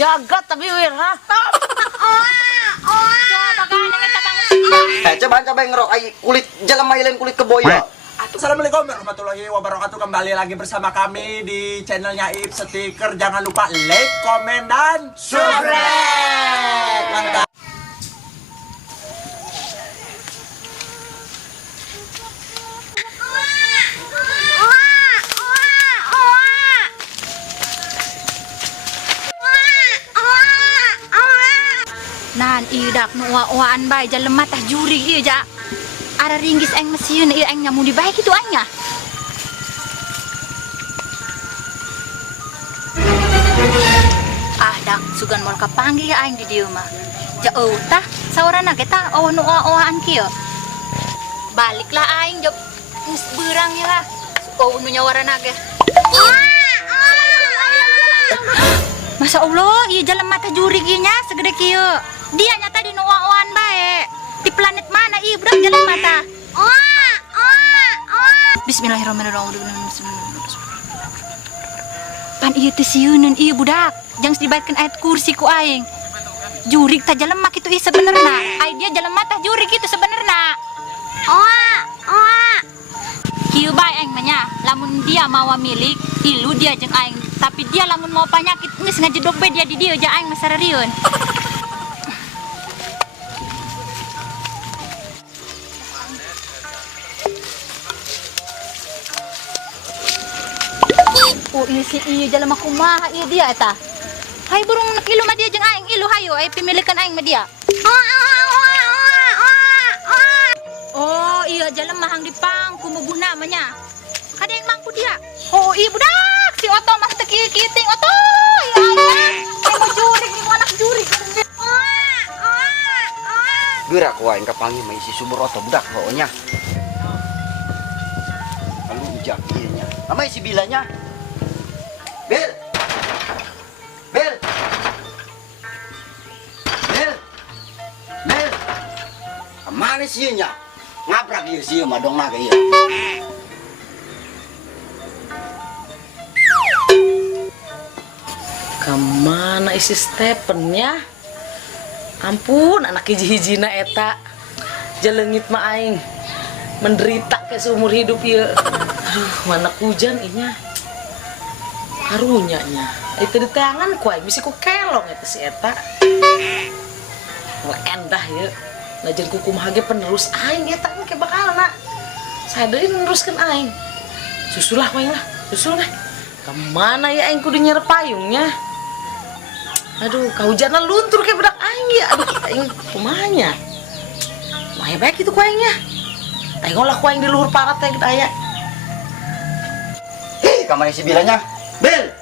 Jagat tapi wir ha. Coba kan yang kita bangun. Coba ngerok ay kulit jalan mailin kulit keboya. Assalamualaikum warahmatullahi wabarakatuh. Kembali lagi bersama kami di channelnya Ip Stiker. Jangan lupa like, komen, dan subscribe. Mantap. Nan idak nu waan bay jalan mata juri iya ja. Ada ringgis eng mesin iya eng nyamu di baik itu anya. Ah dak sugan mau kapanggil ya aing di dieu mah. Jauh tah saurana kita awan nu waan kieu. Baliklah aing jog mus beurang ya. Oh nu nyawarana ge. Masa Allah, iya jalan mata juri nya segede kieu. Dia nyata di nuwaan bae. Di planet mana iya budak jalan mata? Bismillahirrahmanirrahim. Pan iya teh sieuneun iya budak. Jangan dibacakan ayat kursi ku aing. Jurig tah jalan mak itu iya sebenarnya. Ai dia jalan mata jurig itu sebenarnya. Kieu bae aing mah nya, lamun dia mawa milik, ilu dia jeung aing. Tapi dia lamun mau panyakit geus ngajedog bae dia di dieu ja aing mah sararieun. Oh iya si iya jalan aku mah iya dia eta. Hai burung nak ilu mah dia jeung aing ilu hayo ai pimilikan aing mah dia. Oh iya jalan mah hang dipangku muguna mah nya. Kada yang mangku dia. Oh iya budak si Oto mah teu kieu-kieu Oto. Ya Allah. Ai mau jurig ni anak jurig. Gerak ku aing kapanggih mah isi sumur oto budak pokoknya. Lalu ujak ieu nya. Ama isi bilanya. Bel. Bel. Bel. Bel. Kemana sih nya? Ngabrak ieu sih mah dong naga ieu. Kemana isi Stephen ya? Ampun anak hiji-hijina eta. Jelengit mah aing menderita ke seumur hidup ieu. Aduh, mana hujan inya. Harunya nya. Itu di tangan ku aing bisi ku kelong eta si eta. Wah endah ieu. Lajen ku kumaha ge penerus aing eta ke bakalna. Saya deui neruskeun aing. Susulah we lah, susul lah. Kemana ya aing kudu nyerep payungnya? Aduh, kahujanan luntur kayak budak aing ya. Aduh, aing kumanya. Mah baik itu ku aing nya. Aing ngolah ku aing di luhur parat teh aya. Hei, kamana isi bilanya? Bel.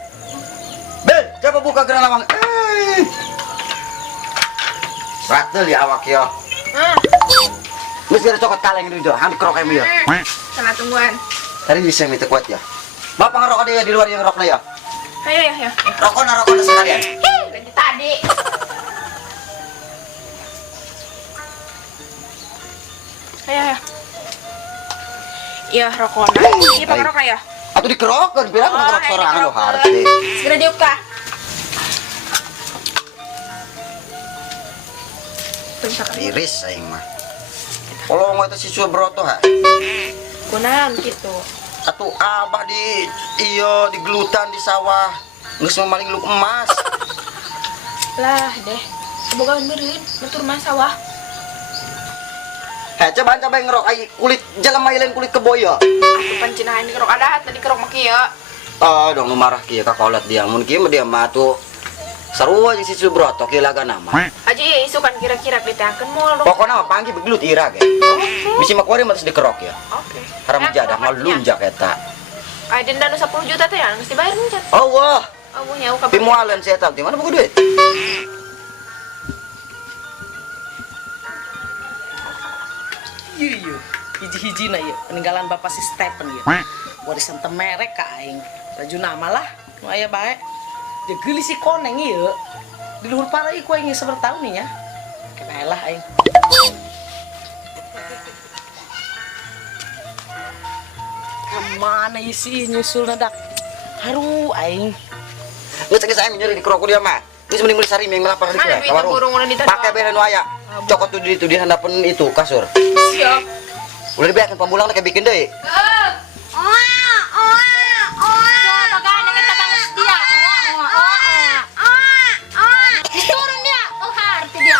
Bel, coba buka geran lawang. Ratel ya awak ya. Geus gara cokot kaleng itu, hang krok em ya. Sana tungguan. Tadi bisa minta kuat ya. Bapak ngerokok dia di luar yang ngerokoknya ya. Ayo ya. Rokok sekalian. Ganti tadi. Ayo. Iya rokokna. Iya pakai rokok ya. Atau dikerokok, bilang ngerokok sorangan lo harus deh. Segera diuka. Iris aing mah. Kalau mau itu siswa broto ha. Kunaon gitu. Atuh abah di iyo di gelutan di sawah. Geus mamaling luk emas. Lah deh. Boga meureun batur mah sawah. Coba ngerok ai kulit jalan mailin kulit keboya. Aku pancinahan di kerok ada tadi kerok mah kieu. Oh, dong nu marah kieu ka kolet dia. Mun kieu mah dia mah tuh sarua jeung siswa broto kieu laga nama. Aja ya isu kan kira-kira diteangkeun moal dong. Pokona mah panggil begelut ira ge. Bisi mah kuari mah geus dikerok ya. Oke. Haram jadah mah lunjak eta. Ai denda nu 10 juta teh ya geus dibayar muncan. Allah. Oh nya uka. Pimualan si eta, di mana buku duit? Iya, hiji-hijina ieu peninggalan bapak si Stephen ieu. Warisan teh merek ka aing. Baju nama lah, nu aya bae. Dia geuli si koneng ieu. Di luhur para ieu ku aing sabar tahun nih nya. Kena lah aing. Kemana isi nyusul nadak? Haru aing. Nggak sakit saya nyeri di kerokok dia mah. Geus mending beli sarimi yang melapar di Mana ka duit warung. burung udah ditanya. Pakai bela nu aya. Cokot tuh di handapan itu kasur. Siap. Udah dibiarkan pamulang kayak bikin deui. Coba gandeng eta bangus dia. Diturun dia. Oh, harti dia.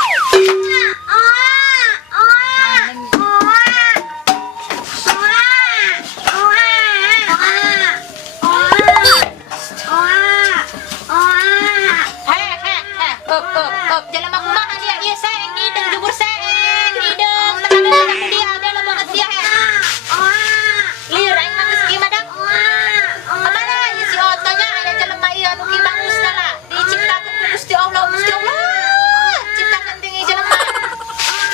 Up. Jalan aku makan dia. Iya, sayang hidung jubur sayang hidung. Tekanan aku dia. Dia lo banget dia. Liur aing mah geus kieu madang. Kemana ieu si otonya aya jelema ieu anu ki bagus lah. Diciptakeun ku Gusti Allah, Gusti Allah. Ciptakeun tinggi jelema.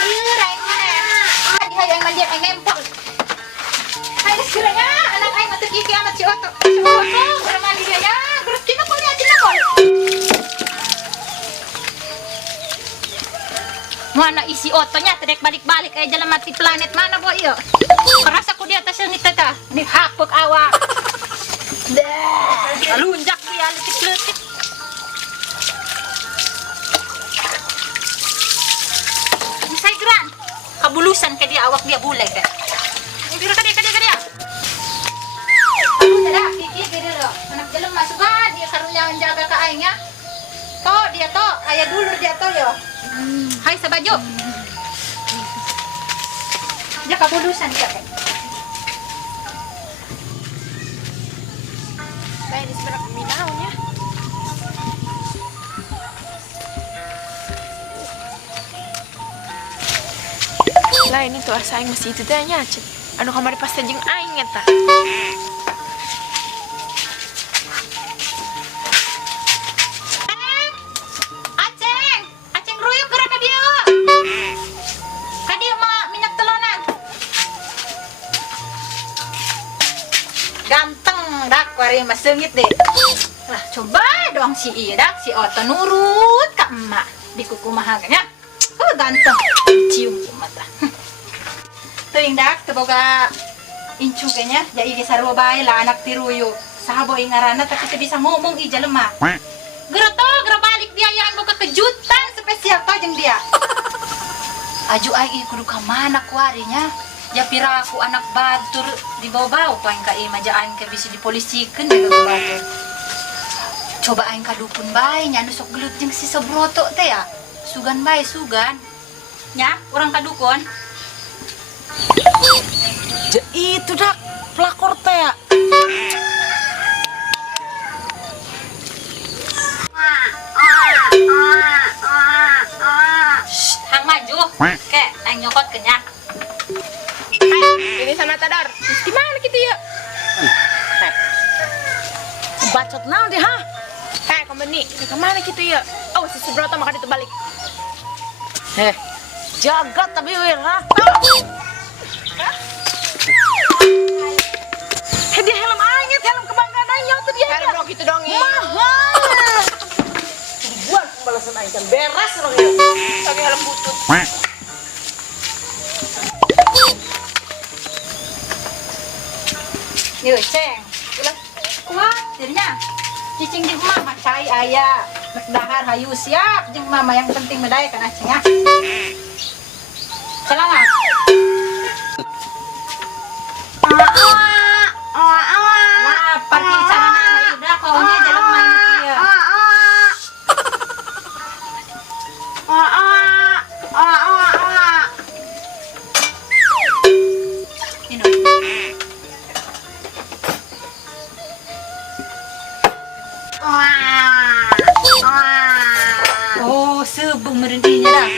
Liur aing mah. Adi hayang mah dia ngempel. Hai sekiranya anak aing mah teu kieu amat si oto. Si oto, urang mandi dia ya. Terus cina kol. Mana isi otonya tedek balik-balik kayak jalan mati planet mana boy yo. Kerasa ku di atas ini tata, ini hapuk awak. Dah, lunjak dia letik-letik. Misai geran, kabulusan ke dia awak dia bule kan. Ini ke dia. Aku tidak kiki lo. Anak jalan masuk dia karunya menjaga ke aingnya. Toh dia toh, ayah dulu dia toh yo. Hai sabaju. Dia kabulusan dia kan. Kayak di sebelah peminahunnya. Lah ini tuh asa aing masih itu teh nyacet. Anu kamari pas jeung aing eta. Aceng ruyuk gerak ka dieu. Ka dieu mah minyak telonan. Ganteng dak wari mah seungit deh. Lah coba dong si ieu dak si Oto nurut ka emak di kukumaha nya. Ganteng. Cium mata. Teuing dak teu boga incu kayaknya jadi sarua bae lah anak tiruyu. Saha boy ngaranna tapi teu bisa ngomong i jelema. Geura balik dia yang buka kejutan spesial to jeung dia. Aju ai kudu ka mana kuarinya? Ya pira aku anak batur di bawah-bawah paling ka ieu mah aing ke bisa dipolisikeun ya batur. Coba aing ka dukun bae nya anu sok gelut jeung si Sobroto teh ya. Sugan bae sugan. Nya urang ka dukun. Itu dak pelakor teh ya. Hang maju. Kek aing nyokot kenyak. Ini sama Tadar. Di mana kita ya? Bacot naon dia ha? Kayak kembali. Kemana kita ya? Oh, si Subroto maka itu balik. Jaga tapi wir ha. Dia helm aing, helm kebanggaan aing tuh dia. Kayak bro gitu dong ya. Mahal. Buat pembalasan aing kan beres orang ya. Pakai helm butut. Yuk, Ceng. Ulah kuat dirinya. Cicing di rumah macai ayah. Dahar hayu siap jeung mama yang penting medaya kan acing ya. Selamat. Nah, parkir sarana udah kaunya jalan main kieu. Minum. Oh, sebung merentinya dah.